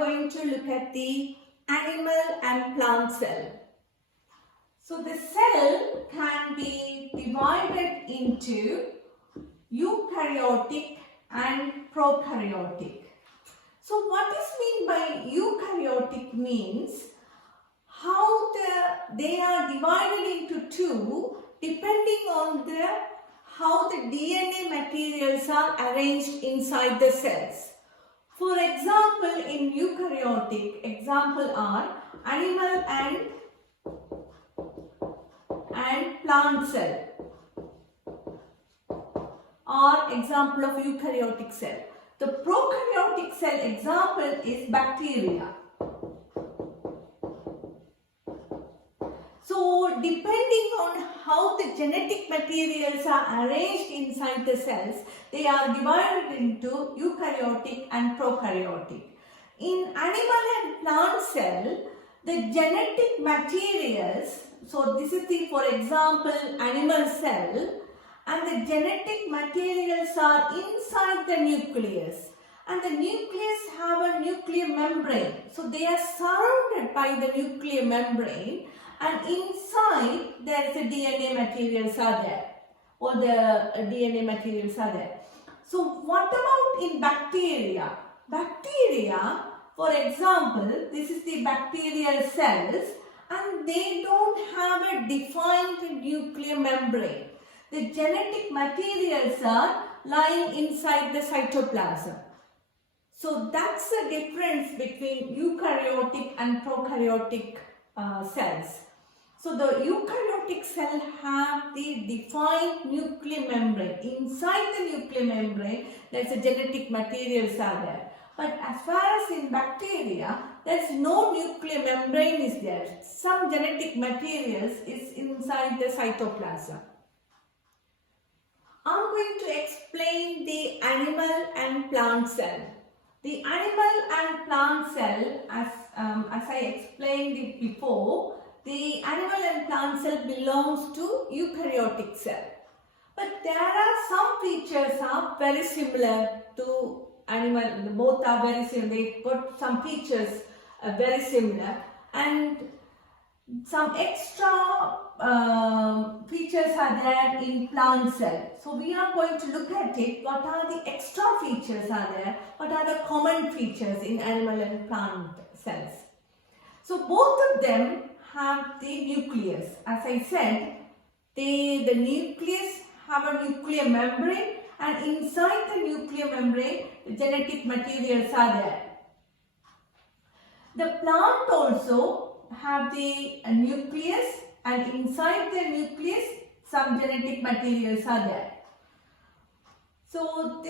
going to look at the animal and plant cell. So the cell can be divided into eukaryotic and prokaryotic. So what is meant by eukaryotic means how they are divided into two depending on how the DNA materials are arranged inside the cells. For example, in eukaryotic, example are animal and plant cell are example of eukaryotic cell. The prokaryotic cell example is bacteria. So depending on how the genetic materials are arranged inside the cells, they are divided into eukaryotic and prokaryotic. In animal and plant cell, the genetic materials, so this is the, for example, animal cell, and the genetic materials are inside the nucleus. And the nucleus have a nuclear membrane. So they are surrounded by the nuclear membrane, and inside there is a DNA materials are there. All the DNA materials are there. So what about in bacteria? Bacteria, for example, this is the bacterial cells, and they don't have a defined nuclear membrane. The genetic materials are lying inside the cytoplasm. So that's the difference between eukaryotic and prokaryotic cells. So the eukaryotic cell have the defined nuclear membrane. Inside the nuclear membrane, there's a genetic materials are there. But as far as in bacteria, there's no nuclear membrane is there. Some genetic materials is inside the cytoplasm. I'm going to explain the animal and plant cell. The animal and plant cell, as I explained it before, the animal and plant cell belongs to eukaryotic cell. But there are some features are very similar to animal. Both are very similar. They got some features very similar, and some extra features are there in plant cell. So we are going to look at it. What are the extra features are there? What are the common features in animal and plant cells? So both of them have the nucleus. As I said, the nucleus have a nuclear membrane, and inside the nuclear membrane, the genetic materials are there. The plant also have the nucleus, and inside the nucleus some genetic materials are there. So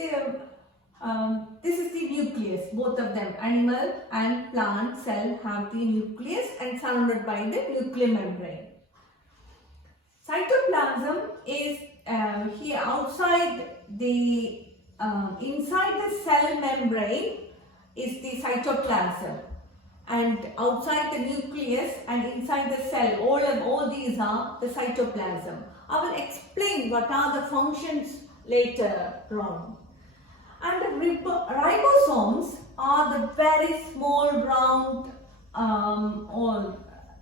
this is the nucleus. Both of them, animal and plant cell, have the nucleus and surrounded by the nuclear membrane. Cytoplasm is here outside the inside the cell membrane is the cytoplasm, and outside the nucleus and inside the cell, all these are the cytoplasm. I will explain what are the functions later on. And the ribosomes are the very small round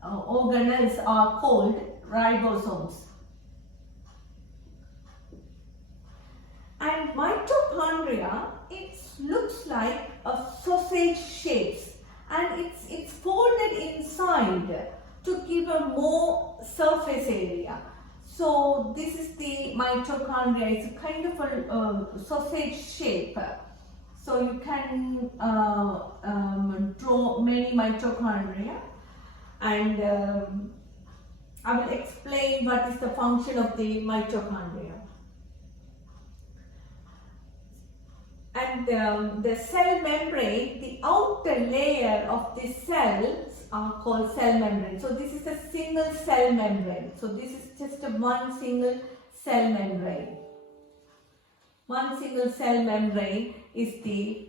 organelles are called ribosomes. And mitochondria, it looks like a sausage shapes, and it's folded inside to give a more surface area. So this is the mitochondria. It's a kind of a sausage shape. So you can draw many mitochondria, and I will explain what is the function of the mitochondria. And the cell membrane, the outer layer of the cells are called cell membrane. So this is a single cell membrane. So this is just a one single cell membrane. One single cell membrane is the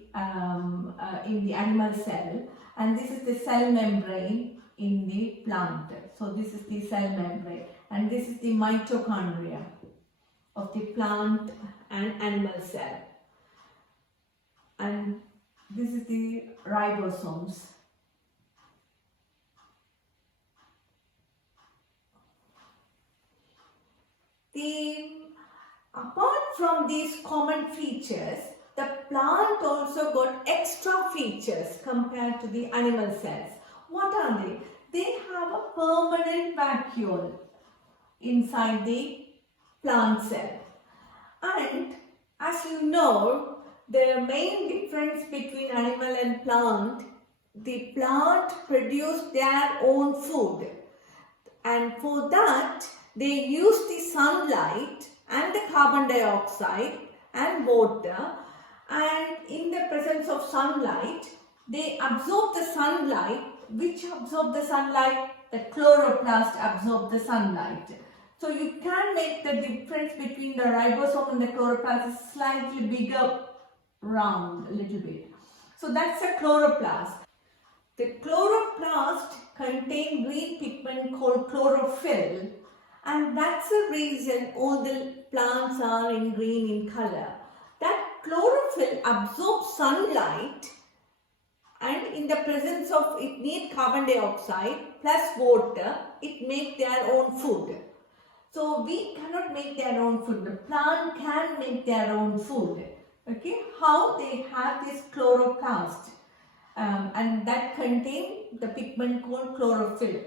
in the animal cell, and this is the cell membrane in the plant. So this is the cell membrane, and this is the mitochondria of the plant and animal cell. And This is the ribosomes. Apart from these common features, the plant also got extra features compared to the animal cells. What are they? They have a permanent vacuole inside the plant cell. And as you know, the main difference between animal and plant, the plant produce their own food, and for that they use the sunlight and the carbon dioxide and water, and in the presence of sunlight they absorb the sunlight. Which absorb the sunlight? The chloroplast absorb the sunlight. So you can make the difference between the ribosome and the chloroplast is slightly bigger, round a little bit. So that's a chloroplast. The chloroplast contain green pigment called chlorophyll, and that's the reason all the plants are in green in color. That chlorophyll absorbs sunlight, and in the presence of it need carbon dioxide plus water, it make their own food. So we cannot make their own food. The plant can make their own food. Okay, how they have this chloroplast, and that contain the pigment called chlorophyll.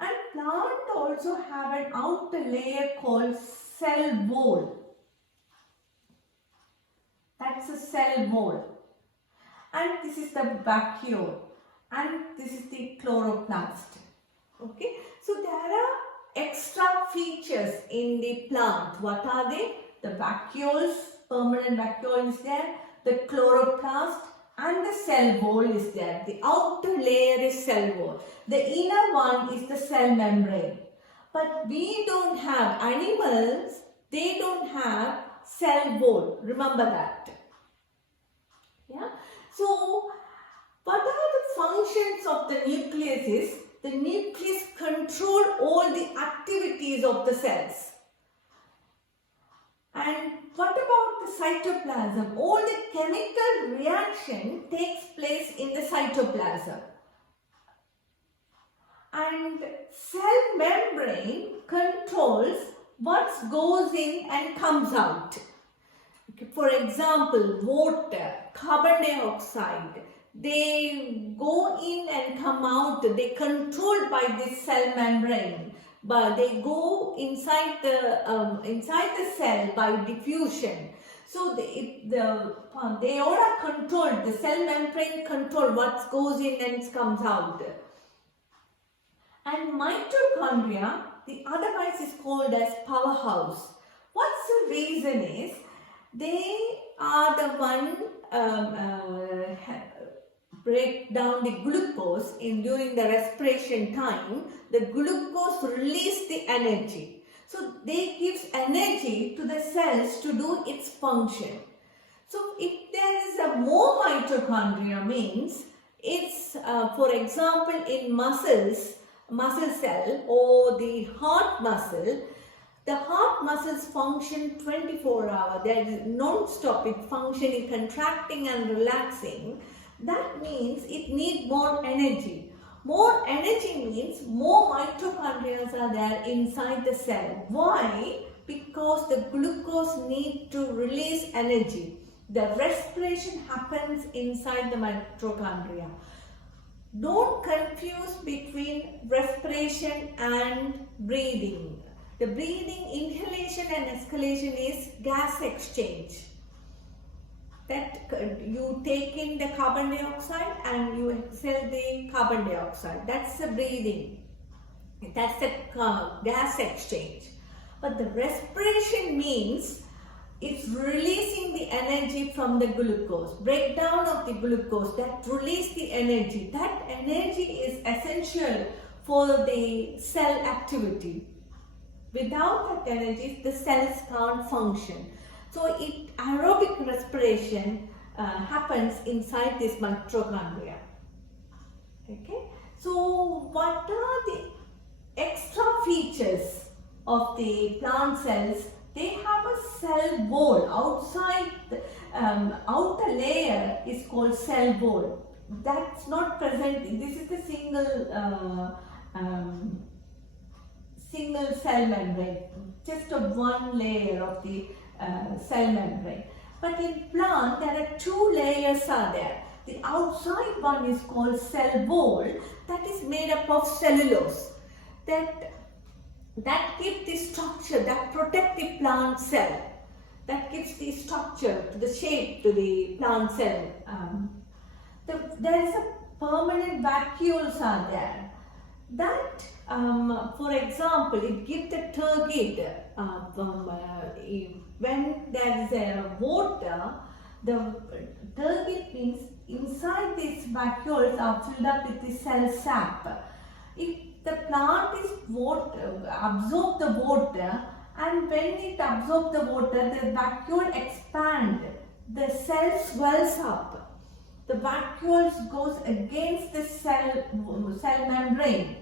And plant also have an outer layer called cell wall. That's a cell wall. And this is the vacuole. And this is the chloroplast. Okay, so there are extra features in the plant. What are they? The vacuoles, permanent vacuole is there. The chloroplast and the cell wall is there. The outer layer is cell wall. The inner one is the cell membrane. But we don't have, animals, they don't have cell wall. Remember that. Yeah. So, what are the functions of the nucleus is, the nucleus control all the activities of the cells. And what about the cytoplasm? All the chemical reaction takes place in the cytoplasm. And cell membrane controls what goes in and comes out. For example, water, carbon dioxide, they go in and come out, they controlled by this cell membrane, but they go inside the cell by diffusion. So they all are controlled, the cell membrane control what goes in and comes out. And mitochondria, the otherwise is called as powerhouse. What's the reason is, they are the one break down the glucose during the respiration time. The glucose release the energy. So they gives energy to the cells to do its function. So if there is a more mitochondria means it's for example in muscle cell or the heart muscle. The heart muscles function 24 hours. There is non-stop. It functioning, contracting and relaxing. That means it needs more energy. More energy means more mitochondria are there inside the cell. Why? Because the glucose needs to release energy. The respiration happens inside the mitochondria. Don't confuse between respiration and breathing. The breathing, inhalation and exhalation is gas exchange. That you take in the carbon dioxide and you exhale the carbon dioxide. That's the breathing. That's the gas exchange. But the respiration means it's releasing the energy from the glucose. Breakdown of the glucose that release the energy. That energy is essential for the cell activity. Without that energy, the cells can't function. So aerobic respiration happens inside this mitochondria. Okay. So what are the extra features of the plant cells? They have a cell wall, outside the outer layer is called cell wall. That's not present. This is the single cell membrane, just a one layer of the cell membrane. But in plant, there are two layers are there. The outside one is called cell wall, that is made up of cellulose. That gives the structure, that protects the plant cell. That gives the structure, to the shape to the plant cell. There is a permanent vacuoles are there. That, for example, it gives the turgid. When there is a water, the turgid means inside these vacuoles are filled up with the cell sap. If the plant is absorb the water, and when it absorbs the water, the vacuole expands, the cell swells up. The vacuoles goes against the cell membrane,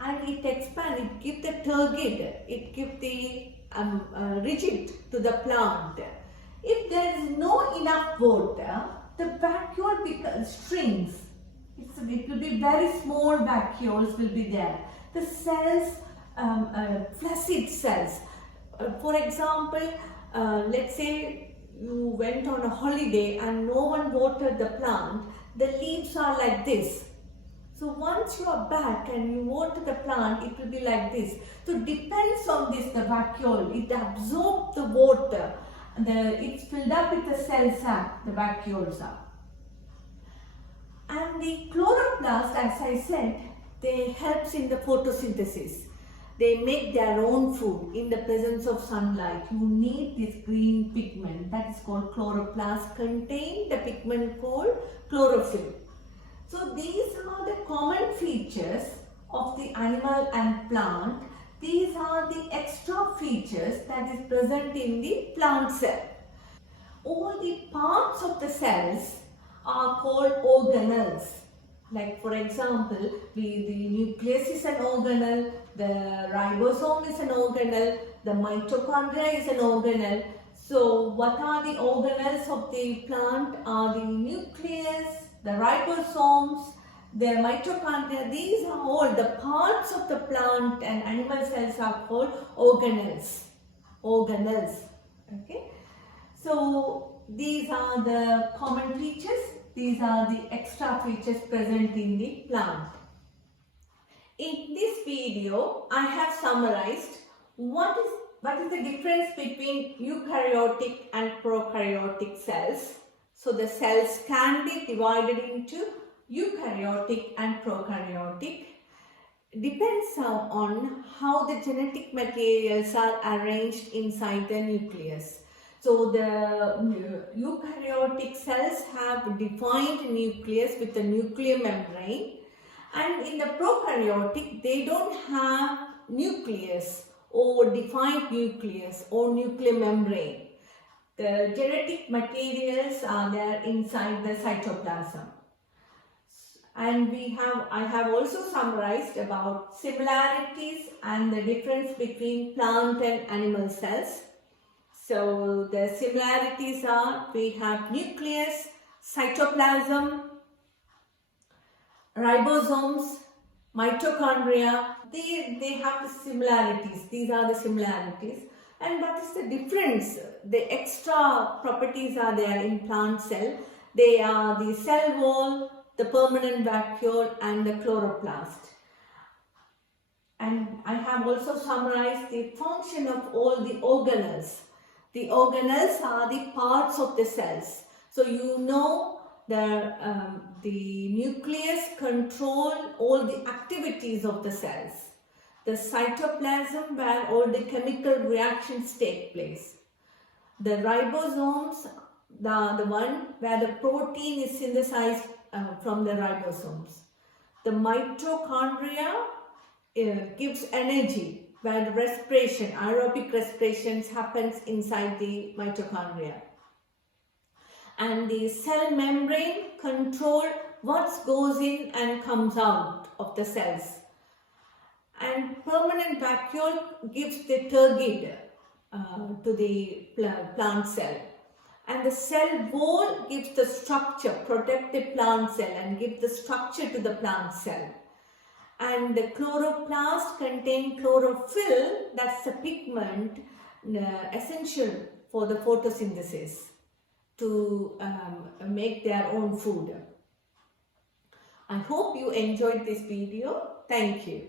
and it expands. It gives the turgid. It gives the rigid to the plant. If there is no enough water, the vacuole shrinks. It will be very small vacuoles will be there. The cells, flaccid cells. For example, let's say you went on a holiday and no one watered the plant. The leaves are like this. So once you are back and you water the plant, it will be like this. So depends on this, the vacuole. It absorbs the water. It's filled up with the cell sap, the vacuoles are. And the chloroplast, as I said, they helps in the photosynthesis. They make their own food in the presence of sunlight. You need this green pigment, that is called chloroplast, contain the pigment called chlorophyll. So these are the common features of the animal and plant. These are the extra features that is present in the plant cell. All the parts of the cells are called organelles. Like for example, the nucleus is an organelle, the ribosome is an organelle, the mitochondria is an organelle. So what are the organelles of the plant? Are the nucleus, the ribosomes, the mitochondria. These are all the parts of the plant and animal cells are called organelles. Organelles. Okay. So these are the common features. These are the extra features present in the plant. In this video, I have summarized what is the difference between eukaryotic and prokaryotic cells. So the cells can be divided into eukaryotic and prokaryotic. Depends on how the genetic materials are arranged inside the nucleus. So the eukaryotic cells have defined nucleus with the nuclear membrane, and in the prokaryotic they don't have nucleus or defined nucleus or nuclear membrane. The genetic materials are there inside the cytoplasm. And I have also summarized about similarities and the difference between plant and animal cells. So the similarities are, we have nucleus, cytoplasm, ribosomes, mitochondria. They have the similarities. These are the similarities. And what is the difference? The extra properties are there in plant cell. They are the cell wall, the permanent vacuole and the chloroplast. And I have also summarized the function of all the organelles. The organelles are the parts of the cells. So you know the nucleus control all the activities of the cells. The cytoplasm where all the chemical reactions take place. The ribosomes, the one where the protein is synthesized from the ribosomes. The mitochondria gives energy, where the respiration, aerobic respirations happens inside the mitochondria. And the cell membrane control what goes in and comes out of the cells. And permanent vacuole gives the turgid. to the plant cell. And the cell wall gives the structure, protect the plant cell and give the structure to the plant cell. And the chloroplast contain chlorophyll, that's the pigment essential for the photosynthesis to make their own food. I hope you enjoyed this video. Thank you.